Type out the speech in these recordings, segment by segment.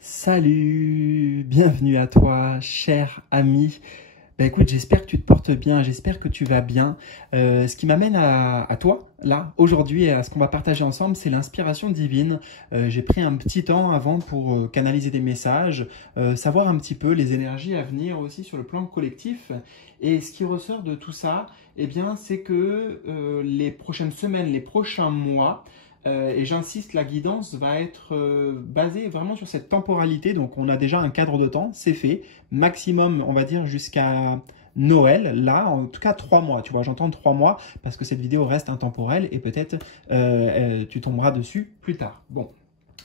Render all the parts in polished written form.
Salut, bienvenue à toi, cher ami. Écoute, j'espère que tu te portes bien, j'espère que tu vas bien. Ce qui m'amène à toi, là, aujourd'hui, et à ce qu'on va partager ensemble, c'est l'inspiration divine. J'ai pris un petit temps avant pour canaliser des messages, savoir un petit peu les énergies à venir aussi sur le plan collectif. Et ce qui ressort de tout ça, eh bien, c'est que les prochaines semaines, les prochains mois, et j'insiste, la guidance va être basée vraiment sur cette temporalité. Donc, on a déjà un cadre de temps, c'est fait. Maximum, on va dire, jusqu'à Noël. Là, en tout cas, 3 mois. Tu vois, j'entends 3 mois parce que cette vidéo reste intemporelle et peut-être tu tomberas dessus plus tard. Bon.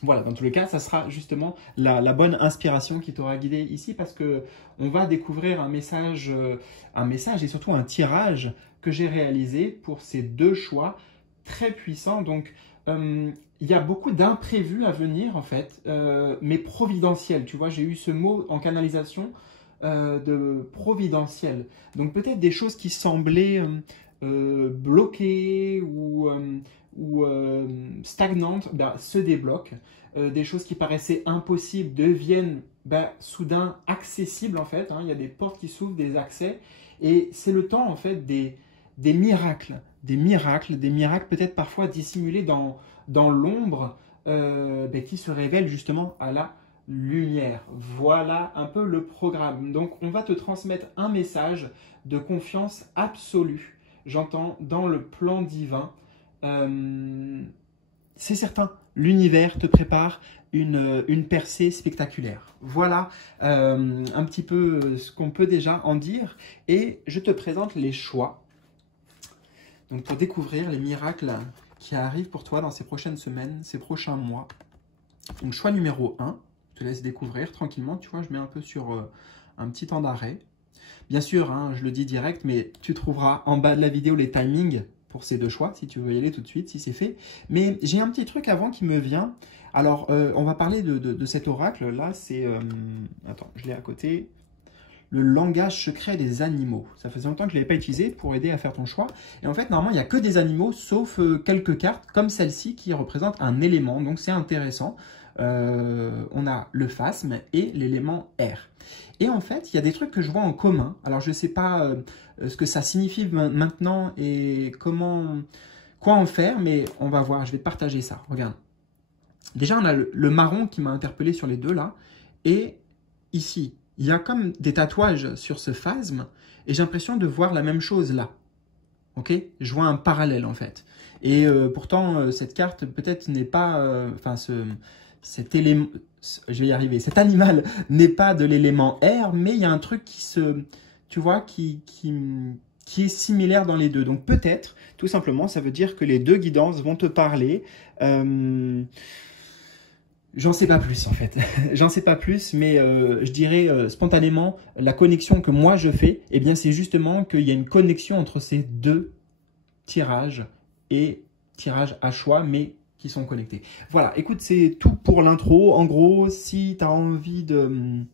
Voilà, dans tous les cas, ça sera justement la bonne inspiration qui t'aura guidé ici parce que on va découvrir un message et surtout un tirage que j'ai réalisé pour ces deux choix très puissants. Donc, il y a beaucoup d'imprévus à venir en fait, mais providentiels. Tu vois, j'ai eu ce mot en canalisation de providentiel. Donc peut-être des choses qui semblaient bloquées ou stagnantes se débloquent. Des choses qui paraissaient impossibles deviennent soudain accessibles en fait. Hein. Il y a des portes qui s'ouvrent, des accès. Et c'est le temps en fait des miracles. Des miracles peut-être parfois dissimulés dans l'ombre qui se révèlent justement à la lumière. Voilà un peu le programme. Donc on va te transmettre un message de confiance absolue. J'entends dans le plan divin. C'est certain, l'univers te prépare une percée spectaculaire. Voilà un petit peu ce qu'on peut déjà en dire. Et je te présente les choix. Donc pour découvrir les miracles qui arrivent pour toi dans ces prochaines semaines, ces prochains mois. Donc choix numéro 1, je te laisse découvrir tranquillement. Tu vois, je mets un peu sur un petit temps d'arrêt. Bien sûr, hein, je le dis direct, mais tu trouveras en bas de la vidéo les timings pour ces deux choix, si tu veux y aller tout de suite, si c'est fait. Mais j'ai un petit truc avant qui me vient. Alors, on va parler de cet oracle. Là, c'est... attends, je l'ai à côté. Le langage secret des animaux. Ça faisait longtemps que je ne l'avais pas utilisé pour aider à faire ton choix. Et en fait, normalement, il n'y a que des animaux, sauf quelques cartes comme celle-ci qui représente un élément. Donc, c'est intéressant. On a le phasme et l'élément air. Et en fait, il y a des trucs que je vois en commun. Alors, je ne sais pas ce que ça signifie maintenant et quoi en faire, mais on va voir. Je vais te partager ça. Regarde. Déjà, on a le marron qui m'a interpellé sur les deux là. Et ici, il y a comme des tatouages sur ce phasme et j'ai l'impression de voir la même chose là. Ok? Je vois un parallèle en fait. Et pourtant, cette carte peut-être n'est pas... cet élément... Je vais y arriver. Cet animal n'est pas de l'élément air, mais il y a un truc tu vois, qui est similaire dans les deux. Donc peut-être, tout simplement, ça veut dire que les deux guidances vont te parler... J'en sais pas plus en fait, j'en sais pas plus, mais je dirais spontanément, la connexion que moi je fais, eh bien c'est justement qu'il y a une connexion entre ces deux tirages et tirages à choix, mais qui sont connectés. Voilà, écoute, c'est tout pour l'intro. En gros, si tu as envie de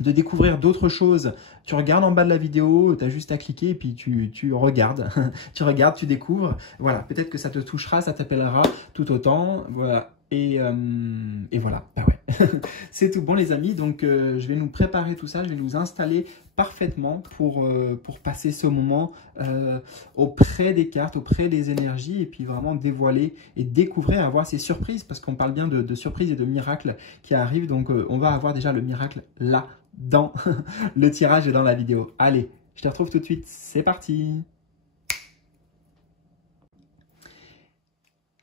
découvrir d'autres choses, tu regardes en bas de la vidéo, tu as juste à cliquer et puis tu regardes, tu regardes, tu découvres. Voilà, peut-être que ça te touchera, ça t'appellera tout autant. Voilà. Et voilà, ouais. C'est tout bon les amis, donc je vais nous préparer tout ça, je vais nous installer parfaitement pour passer ce moment auprès des cartes, auprès des énergies et puis vraiment dévoiler et découvrir, avoir ces surprises parce qu'on parle bien de surprises et de miracles qui arrivent, donc on va avoir déjà le miracle là, dans le tirage et dans la vidéo. Allez, je te retrouve tout de suite, c'est parti!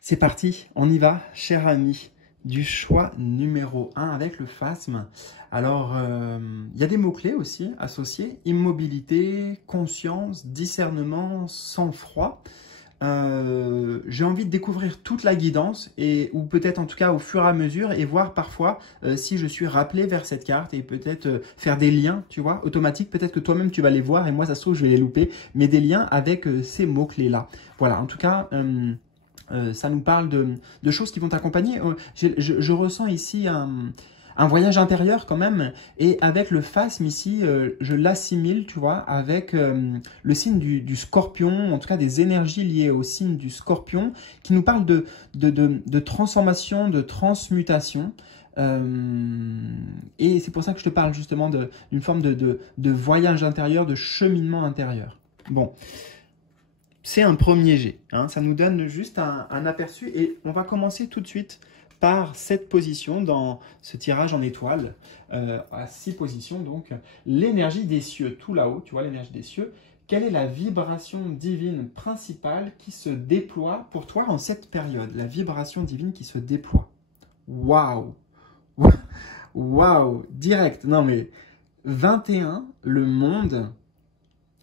C'est parti, on y va, cher ami, du choix numéro 1 avec le phasme. Alors, il y a des mots-clés aussi associés, immobilité, conscience, discernement, sang-froid. J'ai envie de découvrir toute la guidance, ou peut-être en tout cas au fur et à mesure, et voir parfois si je suis rappelé vers cette carte, et peut-être faire des liens, tu vois, automatiques. Peut-être que toi-même tu vas les voir, et moi ça se trouve je vais les louper, mais des liens avec ces mots-clés-là. Voilà, en tout cas... ça nous parle de choses qui vont t'accompagner. Je ressens ici un voyage intérieur quand même. Et avec le phasme ici, je l'assimile, tu vois, avec le signe du scorpion, en tout cas des énergies liées au signe du scorpion, qui nous parle de transformation, de transmutation. Et c'est pour ça que je te parle justement d'une forme de voyage intérieur, de cheminement intérieur. Bon, c'est un premier jet, hein, ça nous donne juste un aperçu et on va commencer tout de suite par cette position dans ce tirage en étoile, à 6 positions, donc l'énergie des cieux, tout là-haut, tu vois l'énergie des cieux. Quelle est la vibration divine principale qui se déploie pour toi en cette période? La vibration divine qui se déploie. Waouh! Waouh! Direct. Non mais 21, le monde.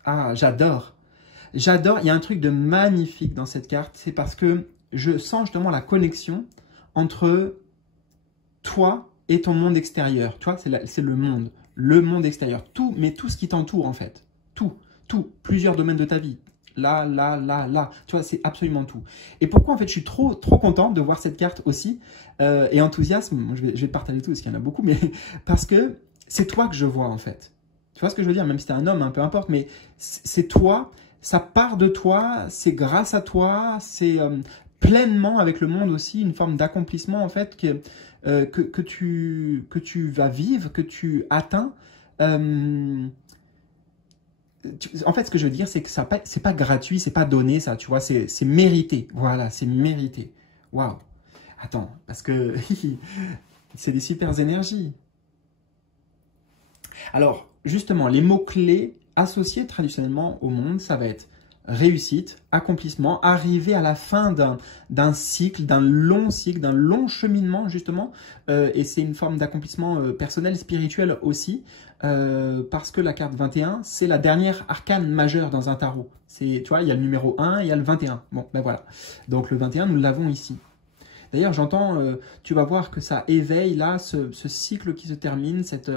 Ah, j'adore. J'adore. Il y a un truc de magnifique dans cette carte. C'est parce que je sens justement la connexion entre toi et ton monde extérieur. Tu vois, c'est le monde extérieur. Tout, mais tout ce qui t'entoure en fait. Tout. Plusieurs domaines de ta vie. Là. Tu vois, c'est absolument tout. Et pourquoi en fait je suis trop content de voir cette carte aussi et enthousiasme, je vais te partager tout parce qu'il y en a beaucoup, mais parce que c'est toi que je vois en fait. Tu vois ce que je veux dire? Même si t'es un homme, hein, peu importe, mais c'est toi, ça part de toi, c'est grâce à toi, c'est pleinement avec le monde aussi une forme d'accomplissement en fait que tu vas vivre, que tu atteins. En fait, ce que je veux dire, c'est que c'est pas gratuit, c'est pas donné, ça, tu vois, c'est mérité. Voilà, c'est mérité. Waouh. Attends, parce que c'est des super énergies. Alors, justement, les mots-clés associés traditionnellement au monde, ça va être réussite, accomplissement, arriver à la fin d'un cycle, d'un long cheminement, justement, et c'est une forme d'accomplissement personnel, spirituel aussi, parce que la carte 21, c'est la dernière arcane majeure dans un tarot. Tu vois, il y a le numéro 1 et il y a le 21. Bon, ben voilà. Donc le 21, nous l'avons ici. D'ailleurs, j'entends, tu vas voir que ça éveille là ce cycle qui se termine, cette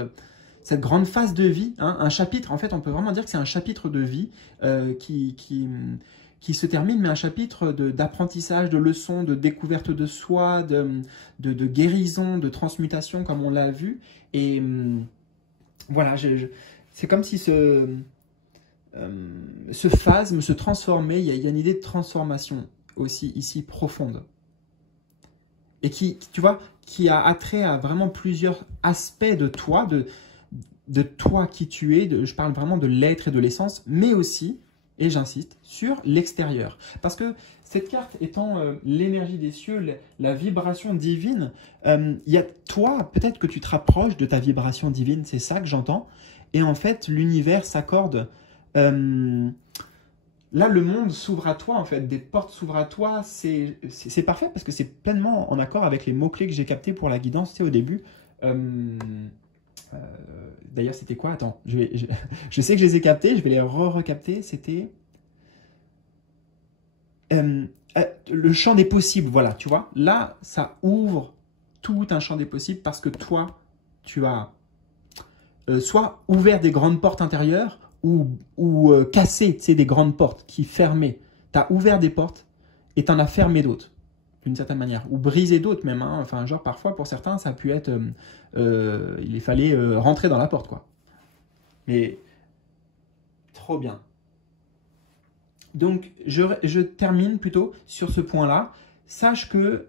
grande phase de vie, hein, un chapitre, en fait, on peut vraiment dire que c'est un chapitre de vie qui se termine, mais un chapitre d'apprentissage, de leçons, de découverte de soi, de guérison, de transmutation, comme on l'a vu. Et voilà, c'est comme si ce phasme se transformait, il y a une idée de transformation aussi ici profonde. Et qui, tu vois, qui a attrait à vraiment plusieurs aspects de toi, de toi qui tu es, je parle vraiment de l'être et de l'essence, mais aussi, et j'insiste, sur l'extérieur. Parce que cette carte étant l'énergie des cieux, la vibration divine, il y a toi, peut-être que tu te rapproches de ta vibration divine, c'est ça que j'entends, et en fait, l'univers s'accorde. Là, le monde s'ouvre à toi, en fait, des portes s'ouvrent à toi, c'est parfait parce que c'est pleinement en accord avec les mots-clés que j'ai captés pour la guidance, tu sais, au début. D'ailleurs, c'était quoi? Attends, je sais que je les ai captés, je vais les recapter. C'était le champ des possibles, voilà, tu vois. Là, ça ouvre tout un champ des possibles parce que toi, tu as soit ouvert des grandes portes intérieures ou cassé, tu sais, des grandes portes qui fermaient. Tu as ouvert des portes et tu en as fermé d'autres, d'une certaine manière, ou brisé d'autres même, hein. Enfin, genre parfois pour certains ça a pu être il fallait rentrer dans la porte, quoi. Mais trop bien. Donc je termine plutôt sur ce point là. Sache que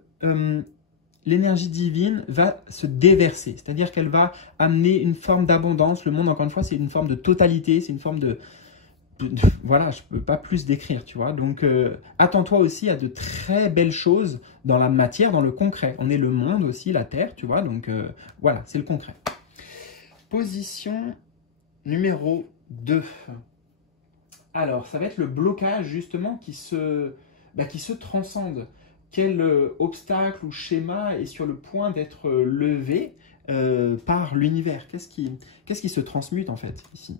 l'énergie divine va se déverser, c'est-à-dire qu'elle va amener une forme d'abondance. Le monde, encore une fois, c'est une forme de totalité, c'est une forme voilà, je ne peux pas plus décrire, tu vois. Donc, attends-toi aussi à de très belles choses dans la matière, dans le concret. On est le monde aussi, la Terre, tu vois. Donc, voilà, c'est le concret. Position numéro 2. Alors, ça va être le blocage, justement, qui se transcende. Quel obstacle ou schéma est sur le point d'être levé par l'univers? Qu'est-ce qui se transmute, en fait, ici?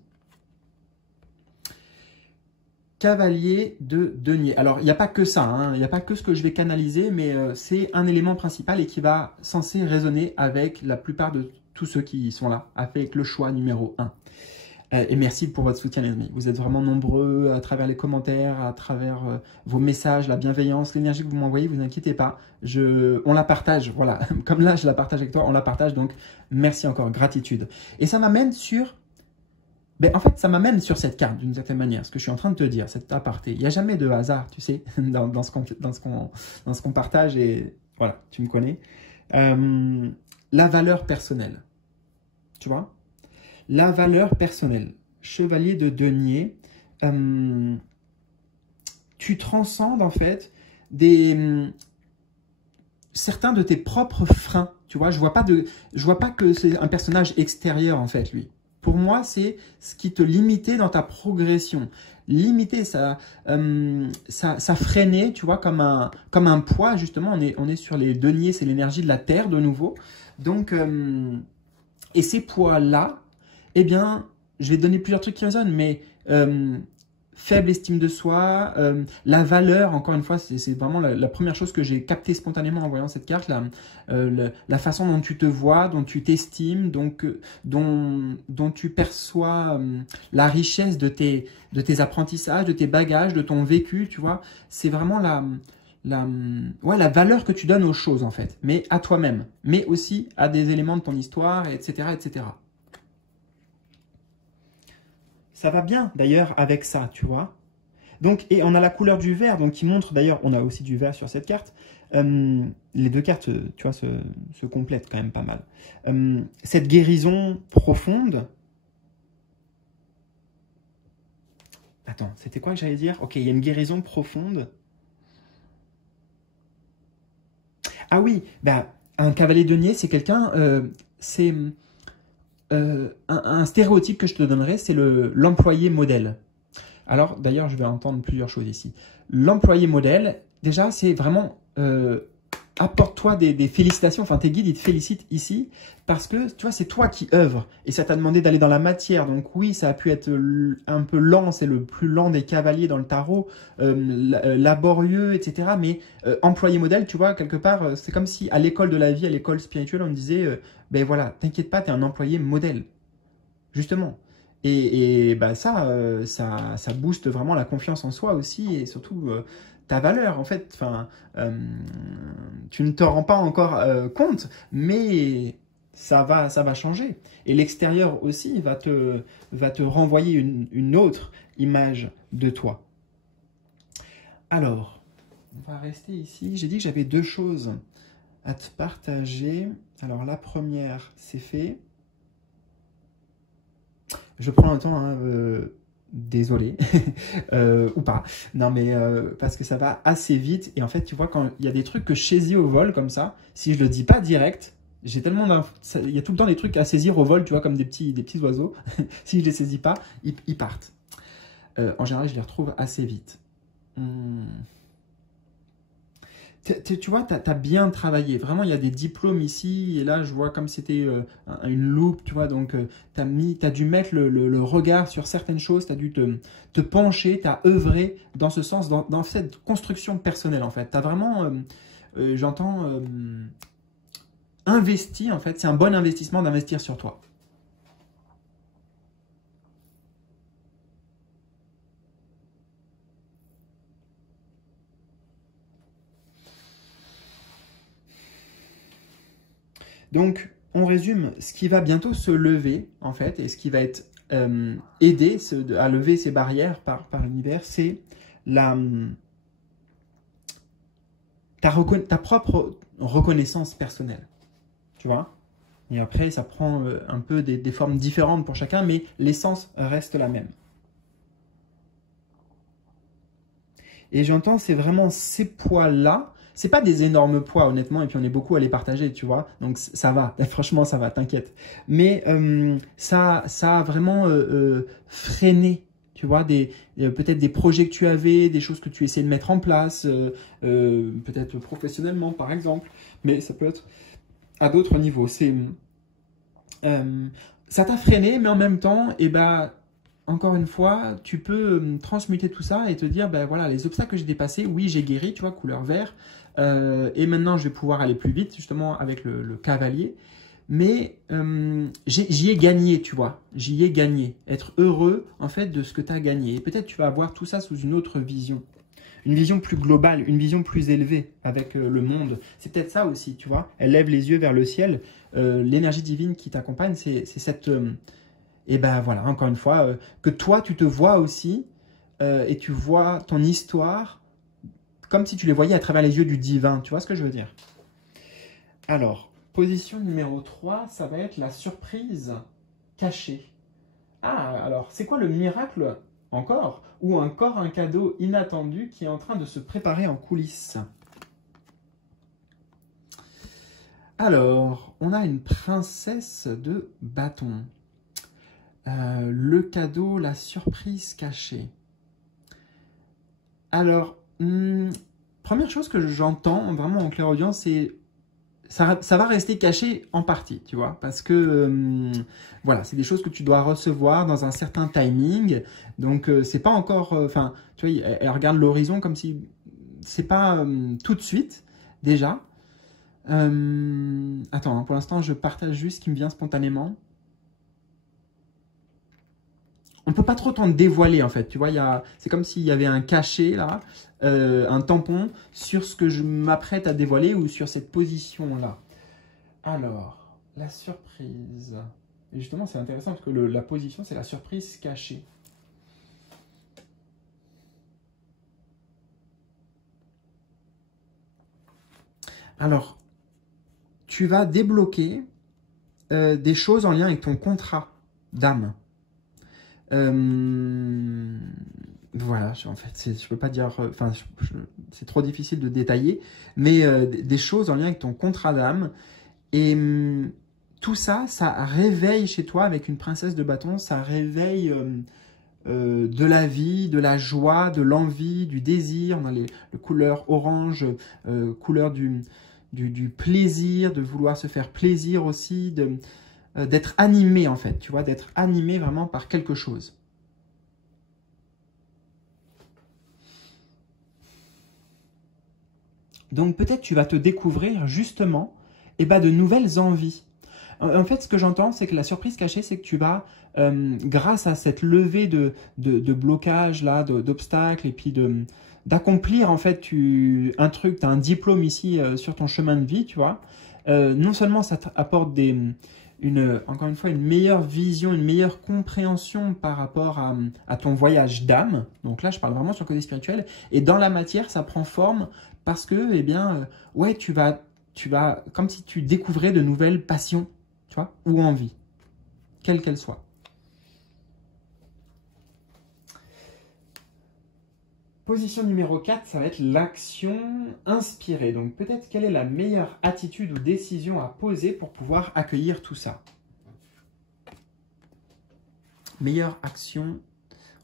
Cavalier de denier. Alors, il n'y a pas que ça, hein, il n'y a pas que ce que je vais canaliser, mais c'est un élément principal et qui va censé résonner avec la plupart de tous ceux qui sont là, avec le choix numéro 1. Et merci pour votre soutien, les amis. Vous êtes vraiment nombreux à travers les commentaires, à travers vos messages, la bienveillance, l'énergie que vous m'envoyez, vous inquiétez pas. On la partage, voilà. Comme là, je la partage avec toi, on la partage, donc merci encore, gratitude. Et ça m'amène sur... en fait, ça m'amène sur cette carte, d'une certaine manière, ce que je suis en train de te dire, cet aparté. Il n'y a jamais de hasard, tu sais, dans ce qu'on partage, et voilà, tu me connais. la valeur personnelle. Tu vois? La valeur personnelle. Chevalier de denier. Tu transcendes en fait certains de tes propres freins. Tu vois, je vois pas que c'est un personnage extérieur en fait, lui. Pour moi, c'est ce qui te limitait dans ta progression. Limiter, ça freinait, tu vois, comme un poids, justement. On est sur les deniers, c'est l'énergie de la terre de nouveau. Donc, et ces poids-là, eh bien, je vais te donner plusieurs trucs qui résonnent, mais faible estime de soi, la valeur, encore une fois, c'est vraiment la première chose que j'ai captée spontanément en voyant cette carte, la façon dont tu te vois, dont tu t'estimes, dont tu perçois la richesse de tes apprentissages, de tes bagages, de ton vécu, tu vois, c'est vraiment la valeur que tu donnes aux choses, en fait, mais à toi-même, mais aussi à des éléments de ton histoire, etc., etc. Ça va bien, d'ailleurs, avec ça, tu vois. Donc, et on a la couleur du vert, donc qui montre, d'ailleurs, on a aussi du vert sur cette carte. Les deux cartes, tu vois, se complètent quand même pas mal. Cette guérison profonde. Attends, c'était quoi que j'allais dire? Ok, il y a une guérison profonde. Ah oui, bah, un cavalier denier, c'est quelqu'un, c'est un stéréotype que je te donnerais, c'est l'employé modèle. Alors, d'ailleurs, je vais entendre plusieurs choses ici. L'employé modèle, déjà, c'est vraiment apporte-toi des félicitations. Enfin, tes guides, ils te félicitent ici parce que, tu vois, c'est toi qui œuvres. Et ça t'a demandé d'aller dans la matière. Donc oui, ça a pu être un peu lent. C'est le plus lent des cavaliers dans le tarot. Laborieux, etc. Mais employé modèle, tu vois, quelque part, c'est comme si à l'école de la vie, à l'école spirituelle, on me disait, ben voilà, t'inquiète pas, t'es un employé modèle. Justement. Et bah ça booste vraiment la confiance en soi aussi et surtout ta valeur en fait. Enfin, tu ne te rends pas encore compte, mais ça va changer. Et l'extérieur aussi va te renvoyer une autre image de toi. Alors, on va rester ici. J'ai dit que j'avais deux choses à te partager. Alors la première, c'est fait. Je prends un temps, hein, désolé, ou pas. Non, mais parce que ça va assez vite. Et en fait, tu vois, quand il y a des trucs que je saisis au vol comme ça, si je le dis pas direct, j'ai tellement il y a tout le temps des trucs à saisir au vol, tu vois, comme des petits oiseaux. Si je les saisis pas, ils partent. En général, je les retrouve assez vite. Tu vois, tu as bien travaillé. Vraiment, il y a des diplômes ici. Et là, je vois comme c'était une loupe, tu vois. Donc, tu as dû mettre le regard sur certaines choses. Tu as dû te pencher, tu as œuvré dans ce sens, dans cette construction personnelle, en fait. Tu as vraiment, j'entends, investi, en fait. C'est un bon investissement d'investir sur toi. Donc, on résume, ce qui va bientôt se lever, en fait, et ce qui va être aidé à lever ces barrières par l'univers, c'est ta propre reconnaissance personnelle. Tu vois? Et après, ça prend un peu des formes différentes pour chacun, mais l'essence reste la même. Et j'entends, c'est vraiment ces poids-là. C'est pas des énormes poids, honnêtement, et puis on est beaucoup à les partager, tu vois. Donc ça va, franchement, ça va, t'inquiète. Mais ça a vraiment freiné, tu vois, peut-être des projets que tu avais, des choses que tu essaies de mettre en place, peut-être professionnellement, par exemple. Mais ça peut être à d'autres niveaux. Ça t'a freiné, mais en même temps, eh ben, encore une fois, tu peux transmuter tout ça et te dire, ben voilà, les obstacles que j'ai dépassés, oui, j'ai guéri, tu vois, couleur vert, et maintenant je vais pouvoir aller plus vite, justement, avec le cavalier, mais j'y ai gagné, tu vois, j'y ai gagné. Être heureux, en fait, de ce que tu as gagné. Et peut-être tu vas avoir tout ça sous une autre vision. Une vision plus globale, une vision plus élevée avec le monde. C'est peut-être ça aussi, tu vois. Elle lève les yeux vers le ciel. L'énergie divine qui t'accompagne, c'est cette... et ben voilà, encore une fois, que toi, tu te vois aussi et tu vois ton histoire comme si tu les voyais à travers les yeux du divin. Tu vois ce que je veux dire? Alors, Position numéro 3, ça va être la surprise cachée. Ah, alors, c'est quoi le miracle encore? Ou encore un cadeau inattendu qui est en train de se préparer en coulisses? Alors, on a une princesse de bâton. Le cadeau, la surprise cachée. Alors, première chose que j'entends vraiment en clairaudience, c'est ça va rester caché en partie, tu vois, parce que voilà, c'est des choses que tu dois recevoir dans un certain timing, donc c'est pas encore, enfin, tu vois, elle regarde l'horizon comme si c'est pas tout de suite déjà. Attends, hein, pour l'instant, je partage juste ce qui me vient spontanément. On peut pas trop t'en dévoiler en fait, tu vois, c'est comme s'il y avait un cachet là, un tampon sur ce que je m'apprête à dévoiler ou sur cette position là. Alors, la surprise. Et justement, c'est intéressant parce que la position, c'est la surprise cachée. Alors, tu vas débloquer des choses en lien avec ton contrat d'âme. Voilà, en fait, je peux pas dire, enfin, c'est trop difficile de détailler, mais des choses en lien avec ton contrat d'âme. Et tout ça, ça réveille chez toi, avec une princesse de bâton, ça réveille de la vie, de la joie, de l'envie, du désir. On a les couleurs orange, couleur du plaisir, de vouloir se faire plaisir aussi, d'être animé en fait, tu vois, d'être animé vraiment par quelque chose. Donc peut-être tu vas te découvrir justement de nouvelles envies. En fait, ce que j'entends, c'est que la surprise cachée, c'est que tu vas, grâce à cette levée de blocage, là, d'obstacles, et puis d'accomplir en fait un truc, tu as un diplôme ici sur ton chemin de vie, tu vois. Non seulement ça t'apporte encore une fois, une meilleure vision, une meilleure compréhension par rapport à ton voyage d'âme. Donc là, je parle vraiment sur le côté spirituel. Et dans la matière, ça prend forme parce que, eh bien, ouais, tu vas, comme si tu découvrais de nouvelles passions, tu vois, ou envies, quelles qu'elles soient. Position numéro 4, ça va être l'action inspirée. Donc peut-être quelle est la meilleure attitude ou décision à poser pour pouvoir accueillir tout ça. Meilleure action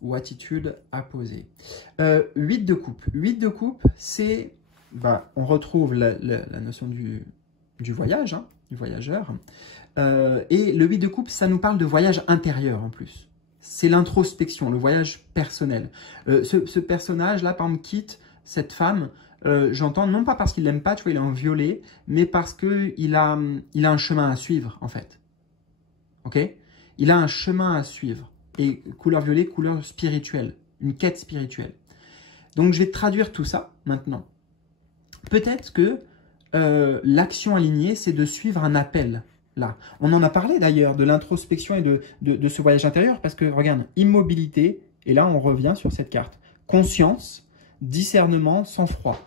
ou attitude à poser. 8 de coupe. 8 de coupe, c'est, on retrouve la notion du voyage, hein, du voyageur. Et le 8 de coupe, ça nous parle de voyage intérieur en plus. C'est l'introspection, le voyage personnel. Ce personnage-là, par exemple, quitte cette femme, j'entends, non pas parce qu'il l'aime pas, tu vois, il est en violet, mais parce qu'il a un chemin à suivre, en fait. Ok? Il a un chemin à suivre. Et couleur violet, couleur spirituelle, une quête spirituelle. Donc, je vais traduire tout ça maintenant. Peut-être que l'action alignée, c'est de suivre un appel. Là. On en a parlé d'ailleurs de l'introspection et de ce voyage intérieur parce que, regarde, immobilité, et là on revient sur cette carte. Conscience, discernement, sang-froid.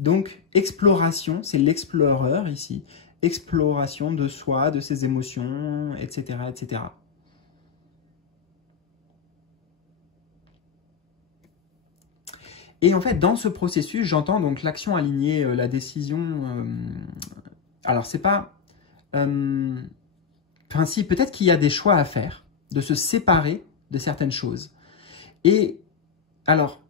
Donc, exploration, c'est l'explorer ici. Exploration de soi, de ses émotions, etc., etc. Et en fait, dans ce processus, j'entends donc l'action alignée, la décision. Alors, c'est pas... Enfin, si, peut-être qu'il y a des choix à faire, de se séparer de certaines choses. Et alors,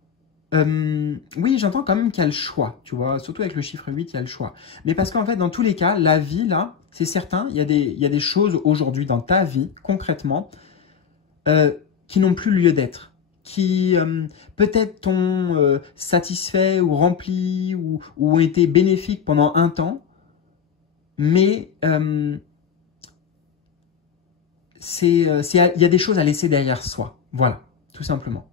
oui, j'entends quand même qu'il y a le choix, tu vois, surtout avec le chiffre 8, il y a le choix. Mais parce qu'en fait, dans tous les cas, la vie, là, c'est certain, il y a des choses aujourd'hui dans ta vie, concrètement, qui n'ont plus lieu d'être, qui peut-être t'ont satisfait ou rempli ou ont été bénéfiques pendant un temps, mais il y a des choses à laisser derrière soi. Voilà, tout simplement.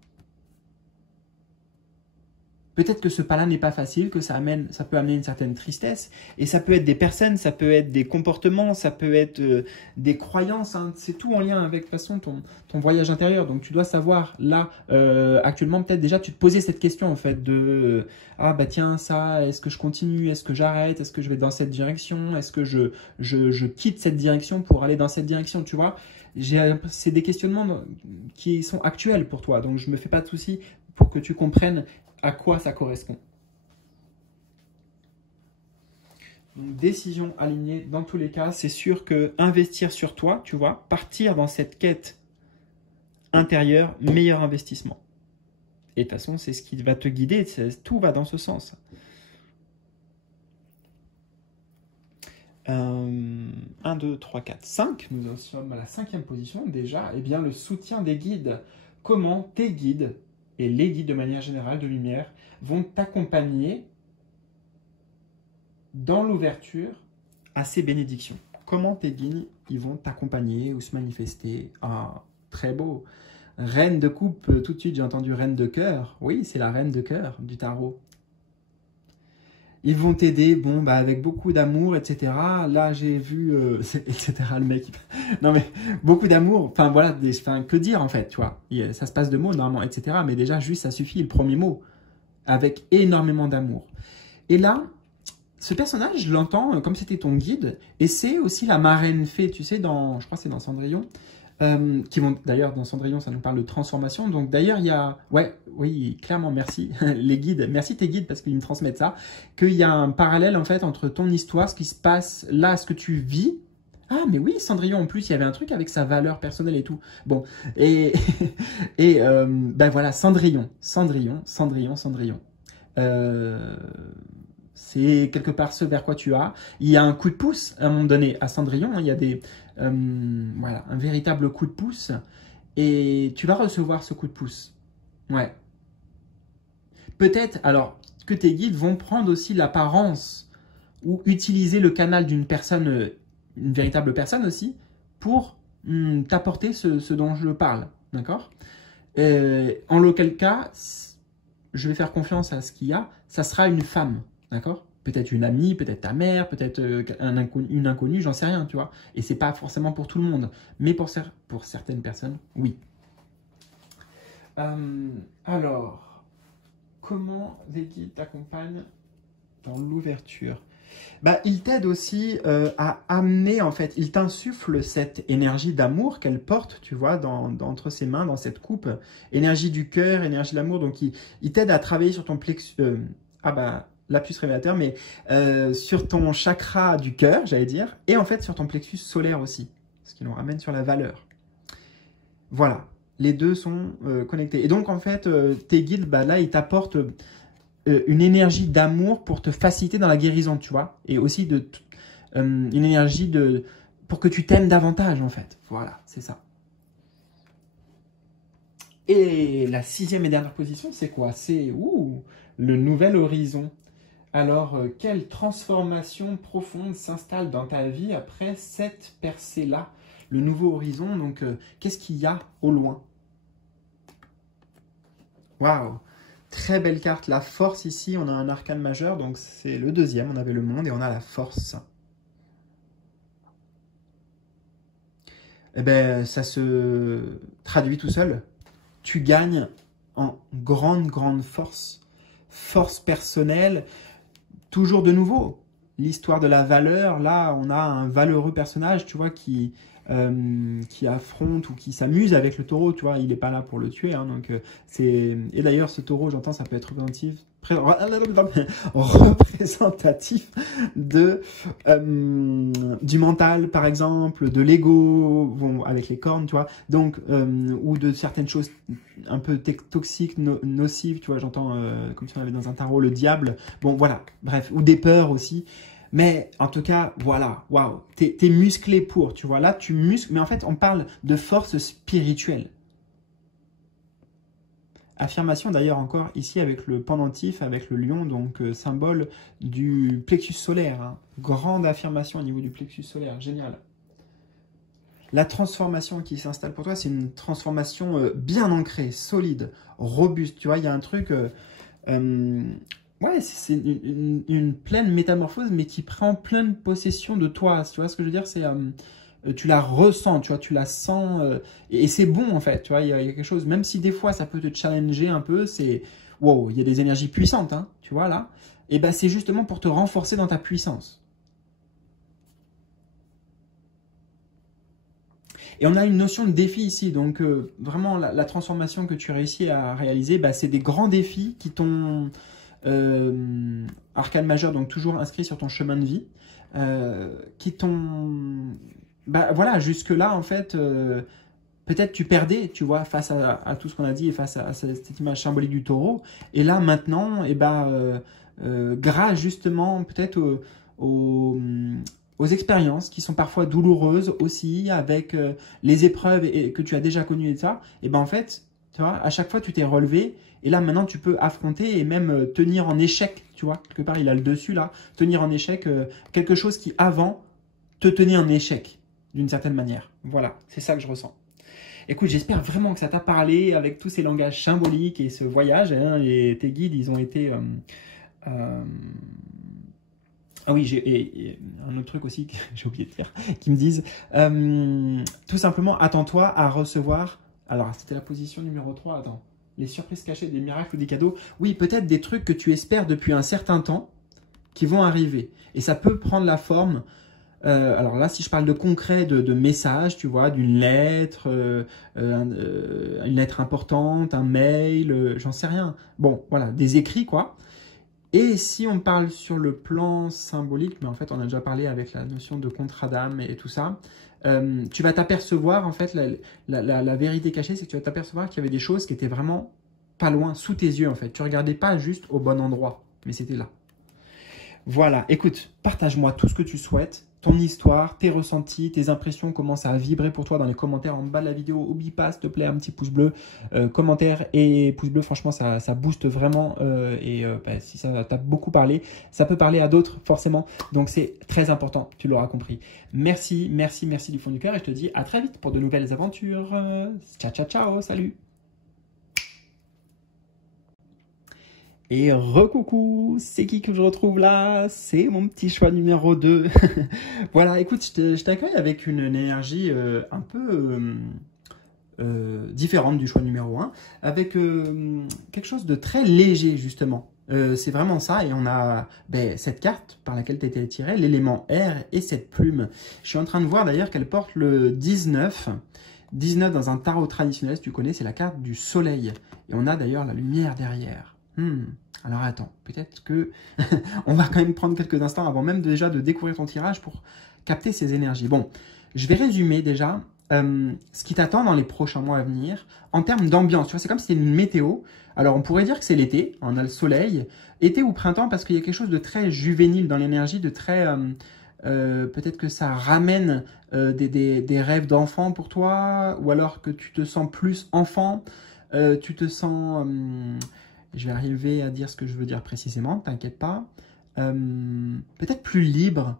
Peut-être que ce pas-là n'est pas facile, que ça peut amener une certaine tristesse. Et ça peut être des personnes, ça peut être des comportements, ça peut être des croyances. Hein. C'est tout en lien avec, de toute façon, ton voyage intérieur. Donc, tu dois savoir, là, actuellement, peut-être déjà, tu te posais cette question, en fait, de ah, bah tiens, ça, est-ce que je continue? Est-ce que j'arrête? Est-ce que je vais dans cette direction? Est-ce que je quitte cette direction pour aller dans cette direction? Tu vois, c'est des questionnements qui sont actuels pour toi. Donc, je ne me fais pas de soucis pour que tu comprennes à quoi ça correspond. Donc, décision alignée, dans tous les cas, c'est sûr que investir sur toi, tu vois, partir dans cette quête intérieure, meilleur investissement. Et de toute façon, c'est ce qui va te guider, tout va dans ce sens. 1, 2, 3, 4, 5, nous en sommes à la 5e position déjà. Eh bien, le soutien des guides. Comment tes guides, et les guides de manière générale de lumière, vont t'accompagner dans l'ouverture à ces bénédictions. Comment tes guides ils vont t'accompagner ou se manifester. Ah, très beau. Reine de coupe, tout de suite j'ai entendu reine de cœur. Oui, c'est la reine de cœur du tarot. Ils vont t'aider, bon, bah, avec beaucoup d'amour, etc. Là, j'ai vu, etc. le mec. Non, mais beaucoup d'amour. Enfin, voilà, que dire en fait, tu vois. Ça se passe de mots normalement, etc. Mais déjà, juste, ça suffit, le premier mot. Avec énormément d'amour. Et là, ce personnage, je l'entends comme c'était ton guide. Et c'est aussi la marraine fée, tu sais, je crois que c'est dans Cendrillon. Qui vont d'ailleurs dans Cendrillon, ça nous parle de transformation. Donc d'ailleurs, il y a, oui, clairement, merci les guides, merci tes guides parce qu'ils me transmettent ça, qu'il y a un parallèle en fait entre ton histoire, ce qui se passe là, ce que tu vis. Ah, mais oui, Cendrillon en plus, il y avait un truc avec sa valeur personnelle et tout. Bon, et ben voilà, Cendrillon. C'est quelque part ce vers quoi tu as. Il y a un coup de pouce à un moment donné à Cendrillon. Il y a voilà, un véritable coup de pouce. Et tu vas recevoir ce coup de pouce. Ouais. Peut-être alors que tes guides vont prendre aussi l'apparence ou utiliser le canal d'une personne, une véritable personne aussi, pour t'apporter ce dont je parle. D'accord? En lequel cas, je vais faire confiance à ce qu'il y a. Ça sera une femme. D'accord? Peut-être une amie, peut-être ta mère, peut-être une inconnue, j'en sais rien, tu vois. Et c'est pas forcément pour tout le monde, mais pour certaines personnes, oui. Alors, comment les guides t'accompagnent dans l'ouverture? Bah, ils t'aident aussi à amener, en fait, ils t'insufflent cette énergie d'amour qu'elle porte, tu vois, entre ses mains, dans cette coupe. Énergie du cœur, énergie de l'amour, donc ils t'aident à travailler sur ton plexus... lapsus révélateur, mais sur ton chakra du cœur, j'allais dire, et en fait sur ton plexus solaire aussi, ce qui nous ramène sur la valeur. Voilà, les deux sont connectés. Et donc en fait, tes guides, bah, là, ils t'apportent une énergie d'amour pour te faciliter dans la guérison, tu vois, et aussi une énergie pour que tu t'aimes davantage, en fait. Voilà, c'est ça. Et la 6e et dernière position, c'est quoi? C'est le nouvel horizon. Alors, quelle transformation profonde s'installe dans ta vie après cette percée-là, le nouveau horizon? Donc, qu'est-ce qu'il y a au loin? Waouh! Très belle carte. La force ici, on a un arcane majeur, donc c'est le 2e. On avait le monde et on a la force. Eh bien, ça se traduit tout seul. Tu gagnes en grande force. Force personnelle. Toujours de nouveau, l'histoire de la valeur, là, on a un valeureux personnage, tu vois, qui affronte ou qui s'amuse avec le taureau, tu vois, il n'est pas là pour le tuer, hein, donc c'est... Et d'ailleurs, ce taureau, j'entends, ça peut être représentatif du mental, par exemple, de l'ego, bon, avec les cornes, tu vois, donc, ou de certaines choses un peu toxiques, nocives, tu vois, j'entends, comme si on avait dans un tarot, le diable, bon, voilà, bref, ou des peurs aussi. Mais en tout cas, voilà, waouh, t'es musclé pour, tu vois, là tu muscles, mais en fait on parle de force spirituelle. Affirmation d'ailleurs encore ici avec le pendentif, avec le lion, donc symbole du plexus solaire. Hein. Grande affirmation au niveau du plexus solaire, génial. La transformation qui s'installe pour toi, c'est une transformation bien ancrée, solide, robuste. Tu vois, il y a un truc... Ouais, c'est une pleine métamorphose, mais qui prend pleine possession de toi. Tu vois ce que je veux dire? C'est tu la ressens, tu vois, tu la sens, et c'est bon en fait. Tu vois, il y a quelque chose, même si des fois ça peut te challenger un peu, c'est wow, il y a des énergies puissantes, hein, tu vois là. Et ben c'est justement pour te renforcer dans ta puissance. Et on a une notion de défi ici, donc vraiment la transformation que tu réussis à réaliser, bah, c'est des grands défis qui t'ont arcane majeur, donc toujours inscrit sur ton chemin de vie, qui t'ont, bah voilà, jusque là en fait, peut-être tu perdais, tu vois, face à tout ce qu'on a dit et face à cette image symbolique du taureau, et là maintenant, et bah, grâce justement peut-être aux expériences qui sont parfois douloureuses aussi, avec les épreuves que tu as déjà connues et ça, et ben en fait, tu vois, à chaque fois tu t'es relevé, et là maintenant tu peux affronter et même tenir en échec, tu vois, quelque part il a le dessus là, tenir en échec quelque chose qui avant te tenait en échec, d'une certaine manière. Voilà, c'est ça que je ressens. Écoute, j'espère vraiment que ça t'a parlé avec tous ces langages symboliques et ce voyage, hein, et tes guides, ils ont été... Ah oui, et un autre truc aussi que j'ai oublié de dire, qui me disent, tout simplement, attends-toi à recevoir, alors c'était la position numéro 3, attends, les surprises cachées, des miracles ou des cadeaux, oui, peut-être des trucs que tu espères depuis un certain temps, qui vont arriver, et ça peut prendre la forme, alors là, si je parle de concret, de message, tu vois, d'une lettre, une lettre importante, un mail, j'en sais rien, bon, voilà, des écrits, quoi. Et si on parle sur le plan symbolique, mais en fait on a déjà parlé avec la notion de contrat d'âme et tout ça, tu vas t'apercevoir, en fait, la vérité cachée, c'est que tu vas t'apercevoir qu'il y avait des choses qui étaient vraiment pas loin, sous tes yeux en fait. Tu regardais pas juste au bon endroit, mais c'était là. Voilà, écoute, partage-moi tout ce que tu souhaites, ton histoire, tes ressentis, tes impressions, comment ça a vibré pour toi dans les commentaires en bas de la vidéo. Oublie pas, s'il te plaît, un petit pouce bleu, commentaire et pouce bleu, franchement, ça booste vraiment. Bah, si ça t'a beaucoup parlé, ça peut parler à d'autres, forcément. Donc, c'est très important, tu l'auras compris. Merci, merci, merci du fond du cœur et je te dis à très vite pour de nouvelles aventures. Ciao, ciao, ciao, salut! Et recoucou, c'est qui que je retrouve là? C'est mon petit choix numéro 2. Voilà, écoute, je t'accueille avec une énergie un peu différente du choix numéro 1, avec quelque chose de très léger justement. C'est vraiment ça, et on a cette carte par laquelle tu as été tiré, l'élément R et cette plume. Je suis en train de voir d'ailleurs qu'elle porte le 19. 19 dans un tarot traditionnel, si tu connais, c'est la carte du soleil. Et on a d'ailleurs la lumière derrière. Alors attends, peut-être que on va quand même prendre quelques instants avant même déjà de découvrir ton tirage pour capter ces énergies. Bon, je vais résumer déjà ce qui t'attend dans les prochains mois à venir en termes d'ambiance. Tu vois, c'est comme si c'était une météo. Alors on pourrait dire que c'est l'été, on a le soleil, été ou printemps parce qu'il y a quelque chose de très juvénile dans l'énergie, de très... peut-être que ça ramène des rêves d'enfant pour toi, ou alors que tu te sens plus enfant, tu te sens... je vais arriver à dire ce que je veux dire précisément, t'inquiète pas. Peut-être plus libre,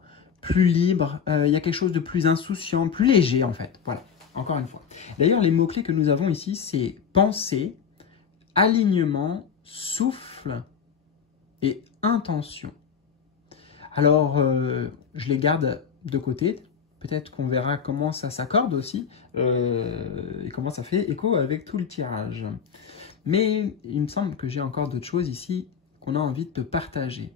il y a quelque chose de plus insouciant, plus léger en fait. Voilà, encore une fois. D'ailleurs, les mots-clés que nous avons ici, c'est pensée, alignement, souffle et intention. Alors, je les garde de côté. Peut-être qu'on verra comment ça s'accorde aussi et comment ça fait écho avec tout le tirage. Mais il me semble que j'ai encore d'autres choses ici qu'on a envie de te partager.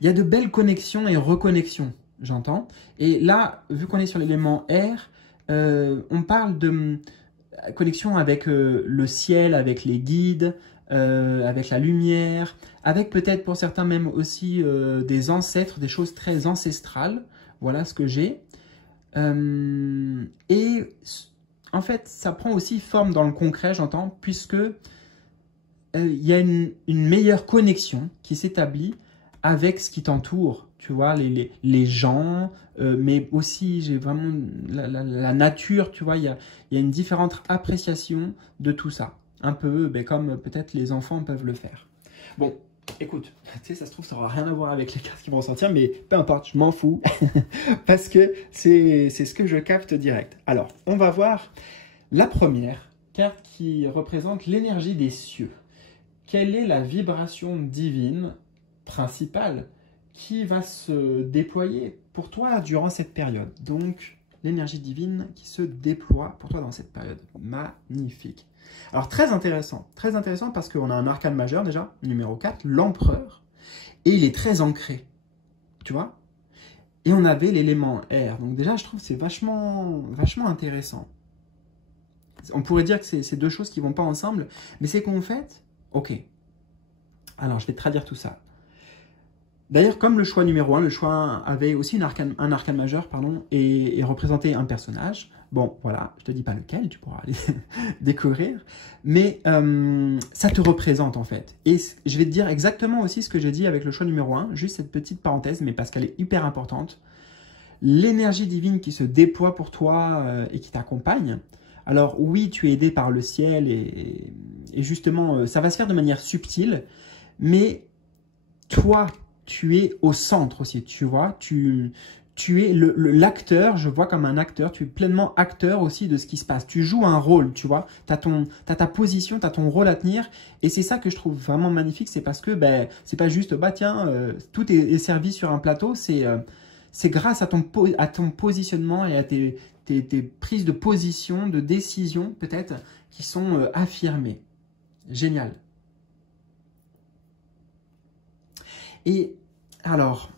Il y a de belles connexions et reconnexions, j'entends. Et là, vu qu'on est sur l'élément R, on parle de connexion avec le ciel, avec les guides, avec la lumière, avec peut-être pour certains même aussi des ancêtres, des choses très ancestrales. Voilà ce que j'ai. Et en fait, ça prend aussi forme dans le concret, j'entends, puisque il y a une meilleure connexion qui s'établit avec ce qui t'entoure, tu vois, les gens, mais aussi j'ai vraiment la nature, tu vois, il y a une différente appréciation de tout ça, un peu comme peut-être les enfants peuvent le faire. Bon, écoute, tu sais, ça se trouve, ça n'aura rien à voir avec les cartes qui vont sortir, mais peu importe, je m'en fous, parce que c'est ce que je capte direct. Alors, on va voir la première, carte qui représente l'énergie des cieux. Quelle est la vibration divine principale qui va se déployer pour toi durant cette période? Donc, l'énergie divine qui se déploie pour toi dans cette période. Magnifique. Alors, très intéressant parce qu'on a un arcane majeur déjà, numéro 4, l'empereur, et il est très ancré, tu vois? Et on avait l'élément air. Donc déjà, je trouve que c'est vachement intéressant. On pourrait dire que c'est deux choses qui ne vont pas ensemble, mais c'est qu'en fait, ok. Alors, je vais te traduire tout ça. D'ailleurs, comme le choix numéro 1, le choix 1 avait aussi un arcane majeur, pardon, et représentait un personnage. Bon, voilà, je ne te dis pas lequel, tu pourras aller découvrir. Mais ça te représente, en fait. Et je vais te dire exactement aussi ce que j'ai dit avec le choix numéro 1, juste cette petite parenthèse, mais parce qu'elle est hyper importante. L'énergie divine qui se déploie pour toi et qui t'accompagne. Alors oui, tu es aidé par le ciel et justement, ça va se faire de manière subtile, mais toi, tu es au centre aussi, tu vois, tu es l'acteur, je vois comme un acteur, tu es pleinement acteur aussi de ce qui se passe. Tu joues un rôle, tu vois, tu as ta position, tu as ton rôle à tenir, et c'est ça que je trouve vraiment magnifique, c'est parce que ben, c'est pas juste, bah tiens, tout est servi sur un plateau, c'est grâce à ton positionnement et à tes prises de position, de décision peut-être, qui sont affirmées. Génial. Et alors,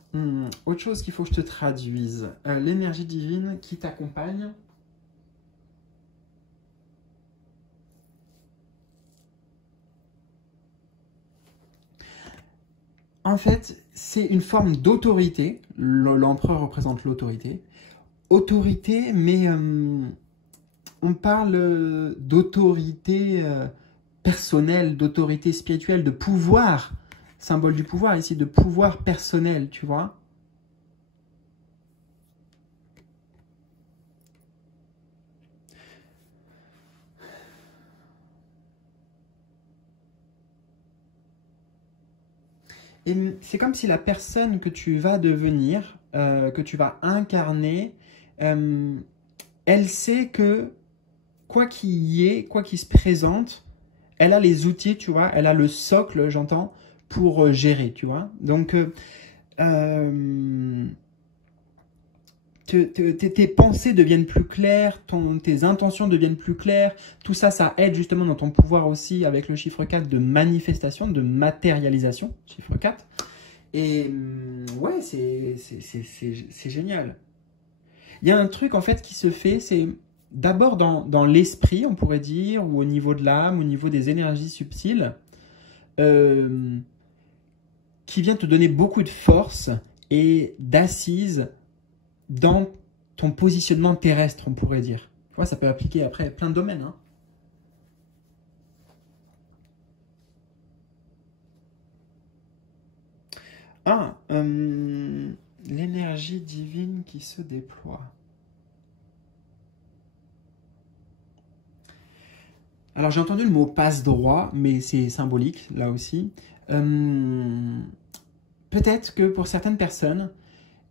autre chose qu'il faut que je te traduise. L'énergie divine qui t'accompagne. En fait, c'est une forme d'autorité. L'empereur représente l'autorité. Autorité, mais on parle d'autorité personnelle, d'autorité spirituelle, de pouvoir. Symbole du pouvoir ici, de pouvoir personnel, tu vois. Et c'est comme si la personne que tu vas devenir, que tu vas incarner, elle sait que quoi qu'il y ait, quoi qu'il se présente, elle a les outils, tu vois, elle a le socle, j'entends, pour gérer, tu vois. Donc, tes pensées deviennent plus claires, tes intentions deviennent plus claires. Tout ça, ça aide justement dans ton pouvoir aussi avec le chiffre 4 de manifestation, de matérialisation, chiffre 4. Et ouais, c'est génial. Il y a un truc en fait qui se fait, c'est d'abord dans l'esprit, on pourrait dire, ou au niveau de l'âme, au niveau des énergies subtiles, qui vient te donner beaucoup de force et d'assise dans ton positionnement terrestre, on pourrait dire. Tu vois, ça peut appliquer après plein de domaines. Hein. Ah, l'énergie divine qui se déploie. Alors j'ai entendu le mot passe-droit, mais c'est symbolique là aussi. Peut-être que pour certaines personnes,